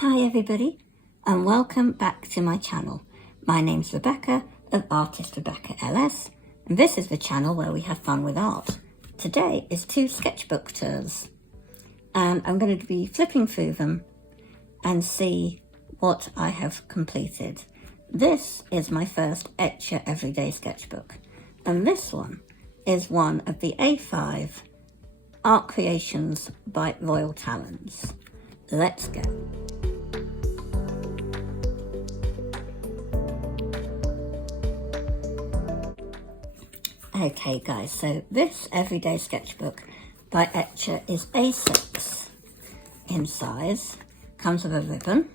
Hi everybody, and welcome back to my channel. My name's Rebecca of ArtistRebeccaLS, and this is the channel where we have fun with art. Today is 2 sketchbook tours, and I'm going to be flipping through them and see what I have completed. This is my first Etcher Everyday Sketchbook, and this one is one of the A5 Art Creations by Royal Talents. Let's go. Okay guys, so this Everyday Sketchbook by Etcher is A6 in size, comes with a ribbon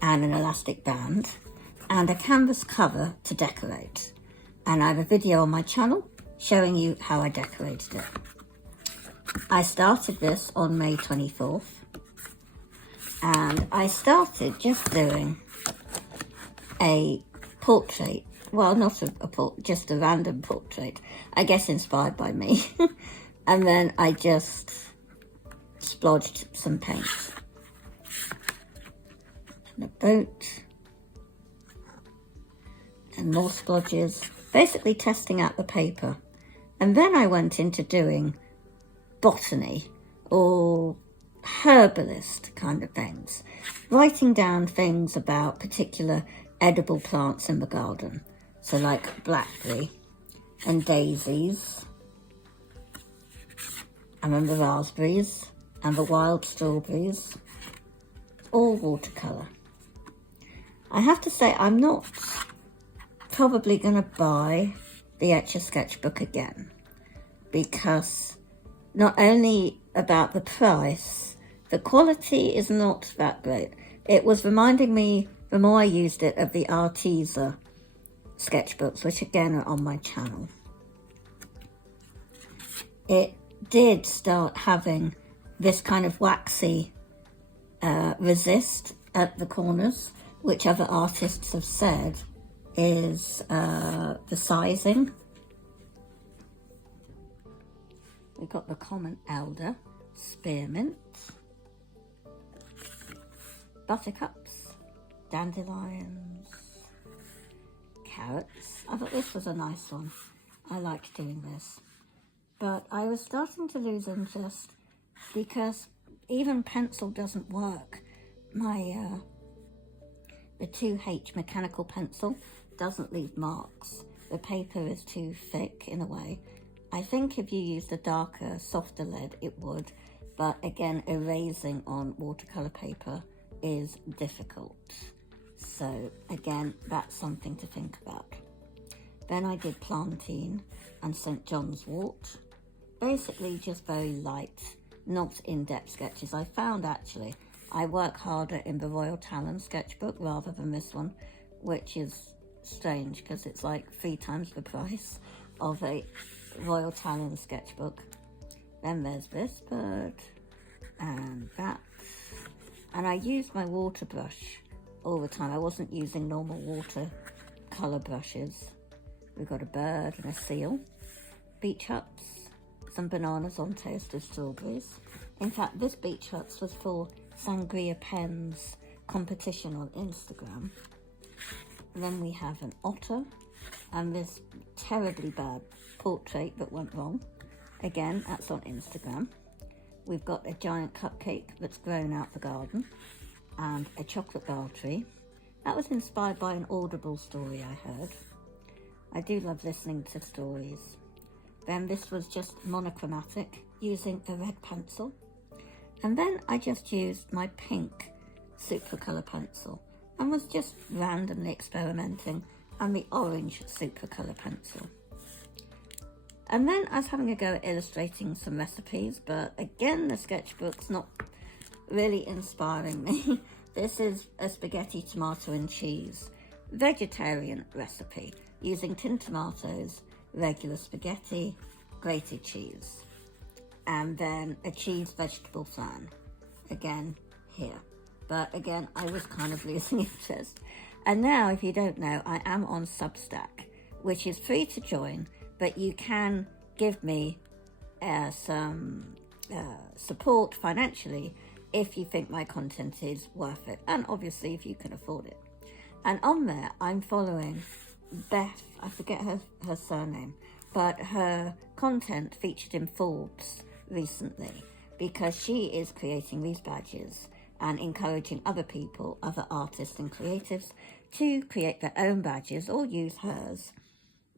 and an elastic band and a canvas cover to decorate. And I have a video on my channel showing you how I decorated it. I started this on May 24th and I started just doing a portrait. Well, not just a random portrait, I guess inspired by me. And then I just splodged some paint. And a boat. And more splodges, basically testing out the paper. And then I went into doing botany or herbalist kind of things. Writing down things about particular edible plants in the garden. So like blackberry and daisies, and then the raspberries and the wild strawberries, all watercolour. I have to say I'm not probably going to buy the Etcher sketchbook again, because not only about the price, the quality is not that great. It was reminding me, the more I used it, of the Artisa sketchbooks, which again are on my channel. It did start having this kind of waxy resist at the corners, which other artists have said is the sizing. We've got the common elder, spearmint, buttercups, dandelions, carrots. I thought this was a nice one. I liked doing this. But I was starting to lose interest because even pencil doesn't work. My the 2H mechanical pencil doesn't leave marks. The paper is too thick in a way. I think if you used a darker, softer lead it would, but again, erasing on watercolour paper is difficult. So again, that's something to think about. Then I did plantain and St. John's wort. Basically just very light, not in-depth sketches. I found actually I work harder in the Royal Talents sketchbook rather than this one, which is strange because it's like 3 times the price of a Royal Talents sketchbook. Then there's this bird and that. And I used my water brush all the time. I wasn't using normal watercolour brushes. We've got a bird and a seal, beach huts, some bananas on toast with strawberries. In fact, this beach huts was for Sangria Pens competition on Instagram. And then we have an otter and this terribly bad portrait that went wrong. Again, that's on Instagram. We've got a giant cupcake that's grown out the garden and a chocolate bar tree. That was inspired by an Audible story I heard. I do love listening to stories. Then this was just monochromatic using a red pencil. And then I just used my pink Supracolour pencil and was just randomly experimenting on the orange Supracolour pencil. And then I was having a go at illustrating some recipes, but again, the sketchbook's not really inspiring me. This is a spaghetti, tomato and cheese vegetarian recipe using tinned tomatoes, regular spaghetti, grated cheese, and then a cheese vegetable flan, again here. But again, I was kind of losing interest. And now, if you don't know, I am on Substack, which is free to join, but you can give me some support financially if you think my content is worth it, and obviously if you can afford it. And on there, I'm following Beth, I forget her surname, but her content featured in Forbes recently because she is creating these badges and encouraging other people, other artists and creatives to create their own badges or use hers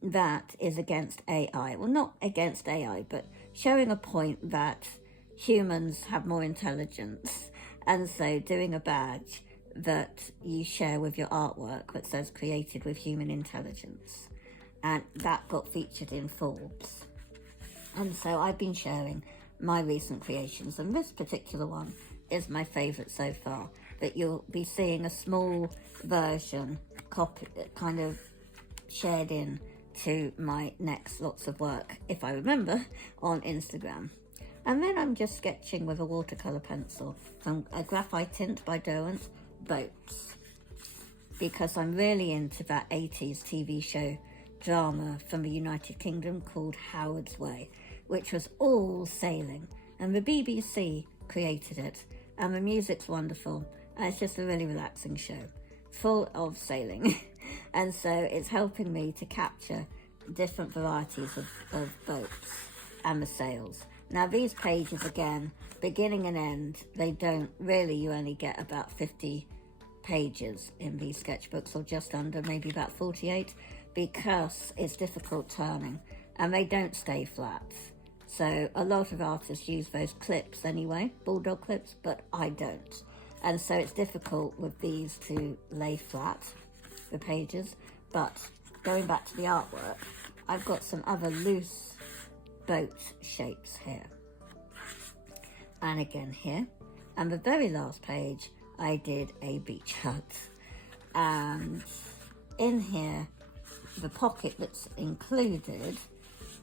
that is against AI. Well, not against AI, but showing a point that humans have more intelligence, and so doing a badge that you share with your artwork that says created with human intelligence, and that got featured in Forbes. And so I've been sharing my recent creations, and this particular one is my favorite so far, that you'll be seeing a small version copy kind of shared in to my next lots of work, if I remember, on Instagram. And then I'm just sketching with a watercolor pencil from a graphite tint by Derwent, Boats, because I'm really into that 80s TV show drama from the United Kingdom called Howard's Way, which was all sailing, and the BBC created it, and the music's wonderful, and it's just a really relaxing show full of sailing. And so it's helping me to capture different varieties of boats and the sails. Now these pages, again, beginning and end, they don't really, you only get about 50 pages in these sketchbooks, or just under, maybe about 48, because it's difficult turning and they don't stay flat. So a lot of artists use those clips anyway, bulldog clips, but I don't. And so it's difficult with these to lay flat, the pages. But going back to the artwork, I've got some other loose boat shapes here. And again here. And the very last page, I did a beach hut. And in here, the pocket that's included,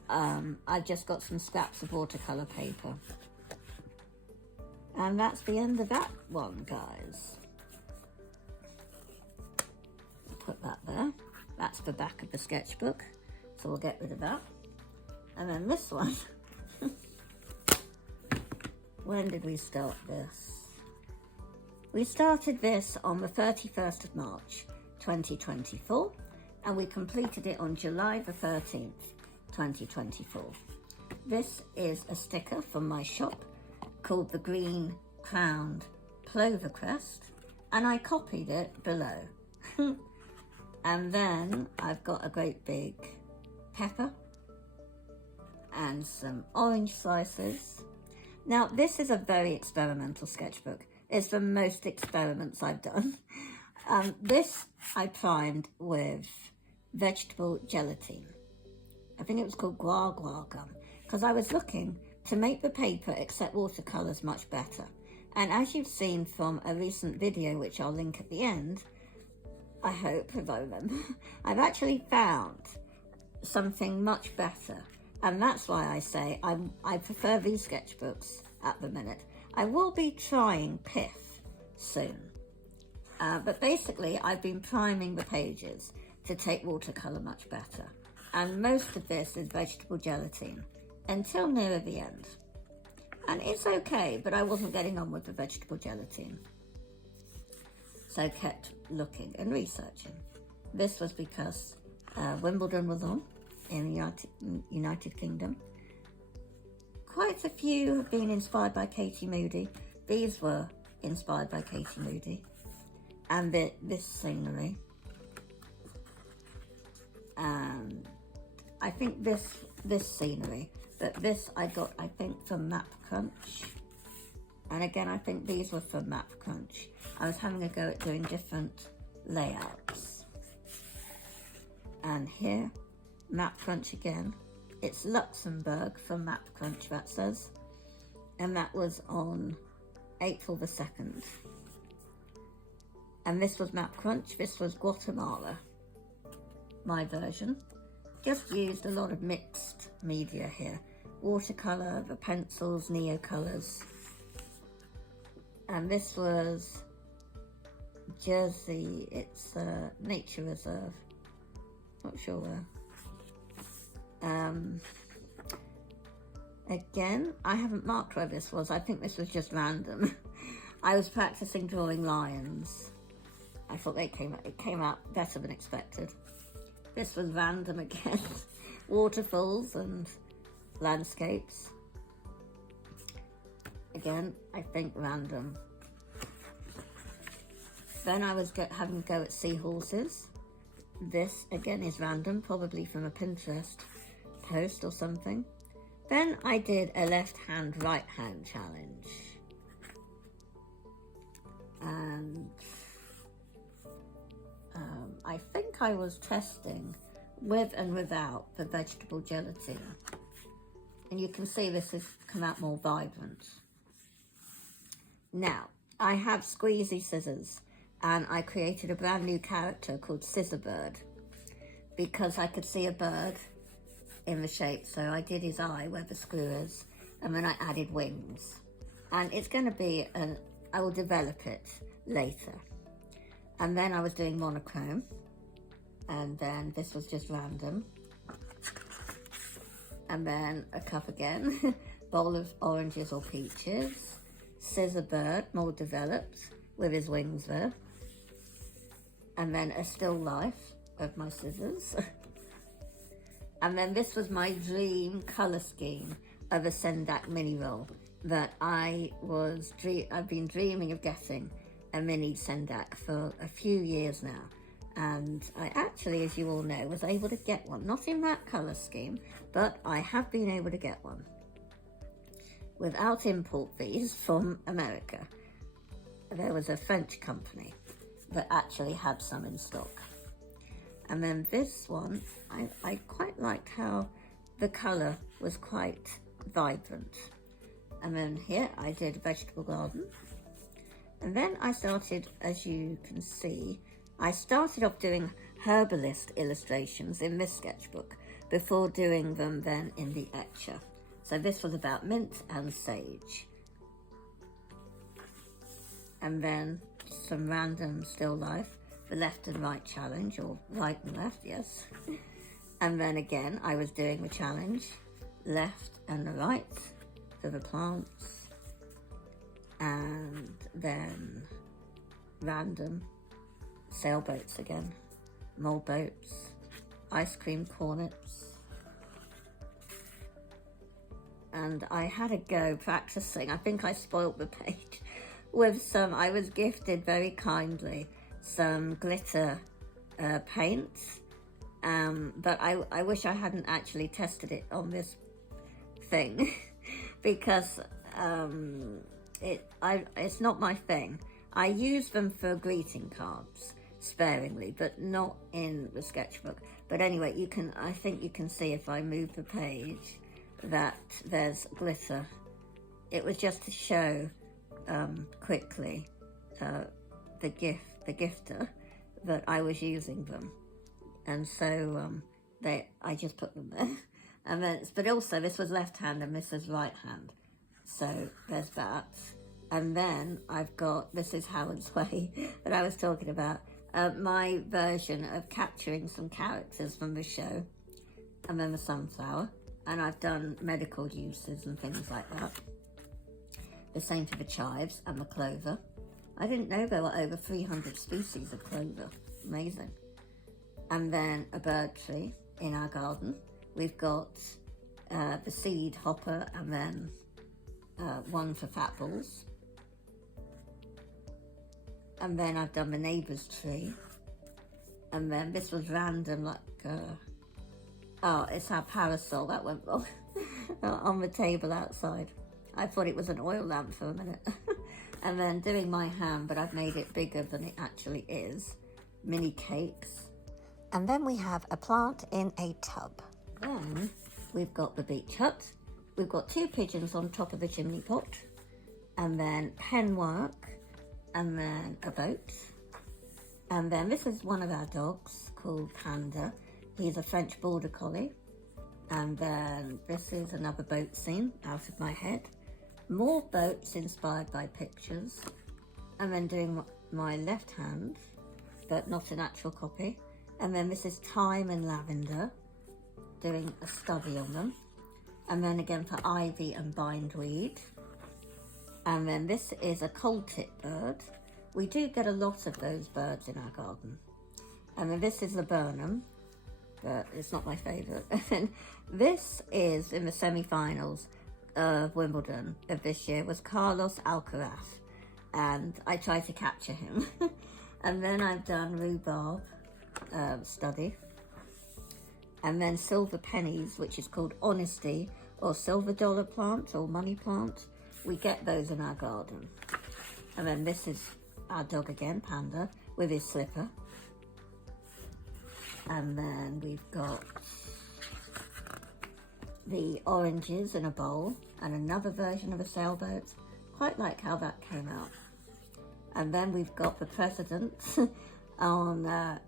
I've just got some scraps of watercolor paper. And that's the end of that one, guys. Put that there. That's the back of the sketchbook, so we'll get rid of that. And then this one, when did we start this? We started this on the 31st of March, 2024, and we completed it on July the 13th, 2024. This is a sticker from my shop called the Green Crowned Plover Crest, and I copied it below. And then I've got a great big pepper and some orange slices. Now this is a very experimental sketchbook. It's the most experiments I've done. This I primed with vegetable gelatine. I think it was called guar guar gum, because I was looking to make the paper accept watercolors much better. And as you've seen from a recent video, which I'll link at the end, I hope, if I remember, I've actually found something much better. And that's why I say I prefer these sketchbooks at the minute. I will be trying Pith soon. But basically, I've been priming the pages to take watercolor much better. And most of this is vegetable gelatine until near the end. And it's okay, but I wasn't getting on with the vegetable gelatine. So I kept looking and researching. This was because Wimbledon was on in the United Kingdom. Quite a few have been inspired by Katie Moody. These were inspired by Katie Moody. And this scenery. And I think this scenery, but this I got, I think, from Map Crunch. And again, I think these were from Map Crunch. I was having a go at doing different layouts. And here, Map Crunch again. It's Luxembourg from Map Crunch, that says. And that was on April the 2nd. And this was Map Crunch, this was Guatemala, my version. Just used a lot of mixed media here. Watercolor, the pencils, neocolors. And this was Jersey, it's a nature reserve. Not sure where. Again, I haven't marked where this was. I think this was just random. I was practicing drawing lions. I thought it came out better than expected. This was random again. Waterfalls and landscapes. Again, I think random. Then I was having a go at seahorses. This again is random, probably from a Pinterest post or something. Then I did a left hand, right hand challenge. And I think I was testing with and without the vegetable gelatin. And you can see this has come out more vibrant. Now, I have squeezy scissors, and I created a brand new character called Scissorbird because I could see a bird in the shape. So I did his eye where the screw is, and then I added wings. And it's going to be, I will develop it later. And then I was doing monochrome, and then this was just random. And then a cup again, bowl of oranges or peaches, Scissorbird, more developed, with his wings there. And then a still life of my scissors. And then this was my dream colour scheme of a Sendak mini roll that I've been dreaming of getting a mini Sendak for a few years now. And I actually, as you all know, was able to get one. Not in that colour scheme, but I have been able to get one without import fees from America. There was a French company that actually had some in stock. And then this one, I quite liked how the colour was quite vibrant. And then here I did a vegetable garden. And then I started, as you can see, I started off doing herbalist illustrations in this sketchbook before doing them then in the etcher. So this was about mint and sage. And then some random still life, the left and right challenge, or right and left, yes. And then again, I was doing the challenge, left and the right for the plants. And then random sailboats again, more boats, ice cream cornets. And I had a go practicing. I think I spoilt the page with some, I was gifted very kindly some glitter paint, but I wish I hadn't actually tested it on this thing because it's not my thing. I use them for greeting cards sparingly, but not in the sketchbook. But anyway, I think you can see if I move the page that there's glitter. It was just to show quickly the gifter that I was using them, and so I just put them there. And then, but also this was left hand and this is right hand, so there's that. And then I've got, this is Howard's Way that I was talking about, my version of capturing some characters from the show, and then the sunflower. And I've done medical uses and things like that. The same for the chives and the clover. I didn't know there were over 300 species of clover. Amazing. And then a bird tree in our garden. We've got the seed hopper, and then one for fat balls. And then I've done the neighbour's tree. And then this was random, like, oh, it's our parasol that went wrong on the table outside. I thought it was an oil lamp for a minute. And then doing my hand, but I've made it bigger than it actually is. Mini cakes. And then we have a plant in a tub. Then we've got the beach hut. We've got 2 pigeons on top of the chimney pot. And then pen work. And then a boat. And then this is one of our dogs called Panda. He's a French border collie. And then this is another boat scene out of my head. More boats inspired by pictures. And then doing my left hand, but not an actual copy. And then this is thyme and lavender, doing a study on them. And then again for ivy and bindweed. And then this is a coal-tip bird. We do get a lot of those birds in our garden. And then this is the Burnham, but it's not my favourite. And then this is in the semi-finals of Wimbledon of this year, was Carlos Alcaraz. And I tried to capture him. And then I've done rhubarb study. And then silver pennies, which is called honesty, or silver dollar plant, or money plant. We get those in our garden. And then this is our dog again, Panda, with his slipper. And then we've got the oranges in a bowl, and another version of a sailboat. Quite like how that came out. And then we've got the president on,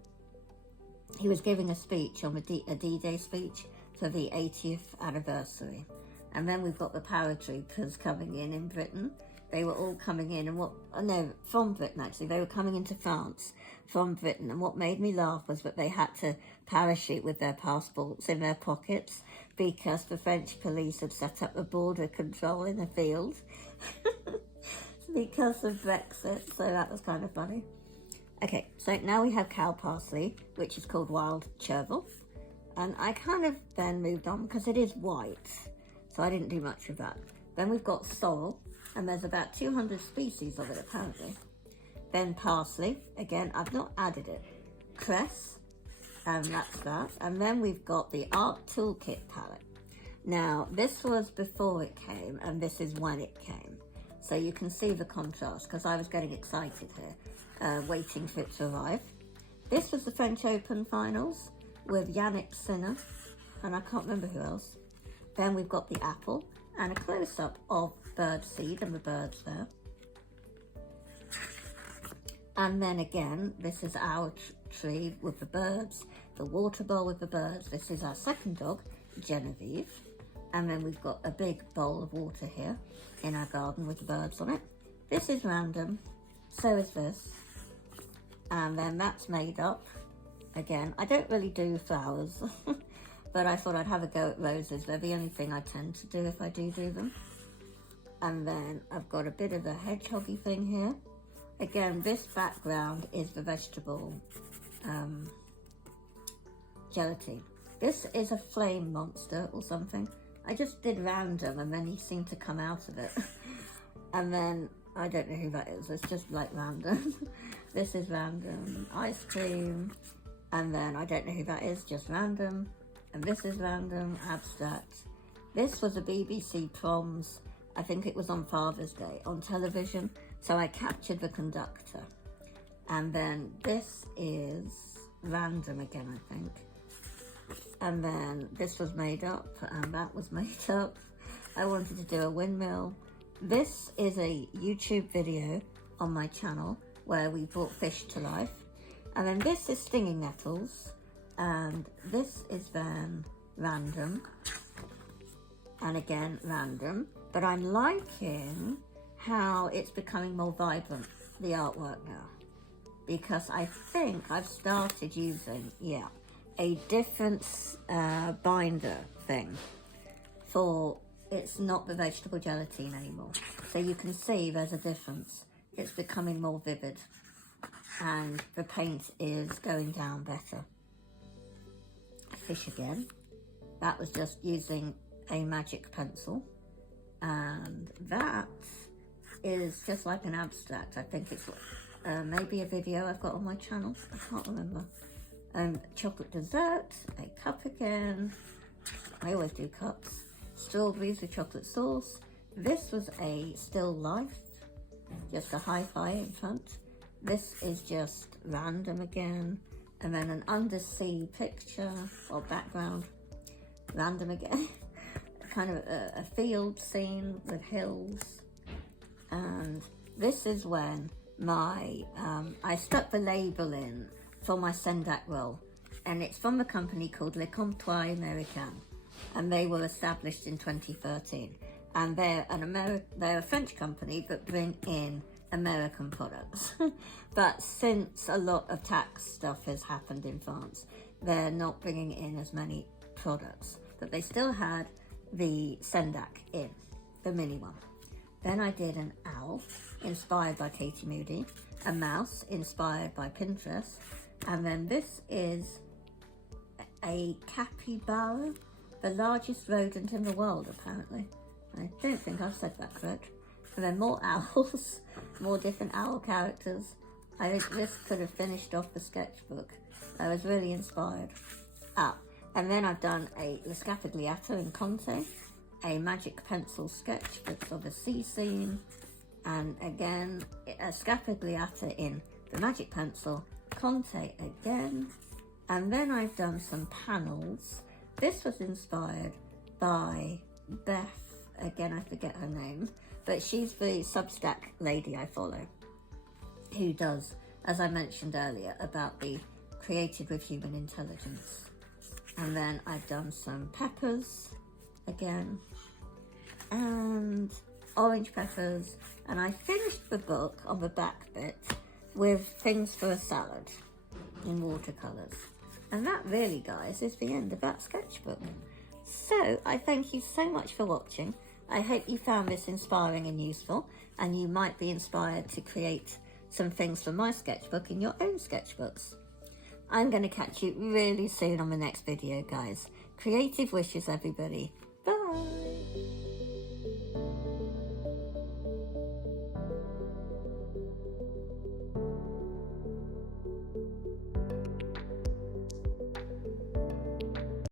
he was giving a speech on a D-Day speech for the 80th anniversary. And then we've got the paratroopers coming in Britain. They were all coming in, and from Britain actually. They were coming into France from Britain, and what made me laugh was that they had to parachute with their passports in their pockets because the French police had set up a border control in the field because of Brexit, so that was kind of funny. Okay, so now we have cow parsley, which is called wild chervil, and I kind of then moved on because it is white, so I didn't do much of that. Then we've got sorrel, and there's about 200 species of it apparently. Then parsley, again, I've not added it. Cress, and that's that. And then we've got the Art Toolkit palette. Now, this was before it came, and this is when it came. So you can see the contrast, because I was getting excited here, waiting for it to arrive. This was the French Open finals with Yannick Sinner, and I can't remember who else. Then we've got the apple, and a close-up of birdseed and the birds there. And then again, this is our tree with the birds, the water bowl with the birds. This is our second dog, Genevieve. And then we've got a big bowl of water here in our garden with the birds on it. This is random, so is this. And then that's made up. Again, I don't really do flowers, but I thought I'd have a go at roses. They're the only thing I tend to do if I do them. And then I've got a bit of a hedgehoggy thing here. Again, this background is the vegetable gelatine. This is a flame monster or something. I just did random and then he seemed to come out of it. And then, I don't know who that is, it's just like random. This is random. Ice cream. And then, I don't know who that is, just random. And this is random, abstract. This was a BBC Proms, I think it was on Father's Day, on television. So I captured the conductor. And then this is random again, I think. And then this was made up, and that was made up. I wanted to do a windmill. This is a YouTube video on my channel where we brought fish to life. And then this is stinging nettles. And this is then random. And again, random. But I'm liking how it's becoming more vibrant, the artwork now. Because I think I've started using, a different binder thing for, it's not the vegetable gelatine anymore. So you can see there's a difference. It's becoming more vivid and the paint is going down better. Fish again. That was just using a magic pencil. And that is just like an abstract. I think it's maybe a video I've got on my channel. I can't remember. Chocolate dessert, a cup again. I always do cups. Strawberries with chocolate sauce. This was a still life, just a hi-fi in front. This is just random again. And then an undersea picture or background. Random again. Kind of a field scene with hills. And this is when I stuck the label in for my Sendak roll, and it's from a company called Le Comptoir Américain, and they were established in 2013, and they're a French company that bring in American products. But since a lot of tax stuff has happened in France, they're not bringing in as many products, but they still had the Sendak in, the mini one. Then I did an owl, inspired by Katie Moody, a mouse, inspired by Pinterest, and then this is a capybara, the largest rodent in the world, apparently. I don't think I've said that correct. And then more owls, more different owl characters. I think this could have finished off the sketchbook. I was really inspired. And then I've done a Scapigliata in Conte, a magic pencil sketch that's of a sea scene, and again, a Scapigliata in the magic pencil, Conte again. And then I've done some panels. This was inspired by Beth, again I forget her name, but she's the Substack lady I follow, who does, as I mentioned earlier, about the created with human intelligence. And then I've done some peppers again, and orange peppers, and I finished the book on the back bit with things for a salad in watercolors. And that really, guys, is the end of that sketchbook. So I thank you so much for watching. I hope you found this inspiring and useful, and you might be inspired to create some things from my sketchbook in your own sketchbooks. I'm going to catch you really soon on the next video, guys. Creative wishes, everybody.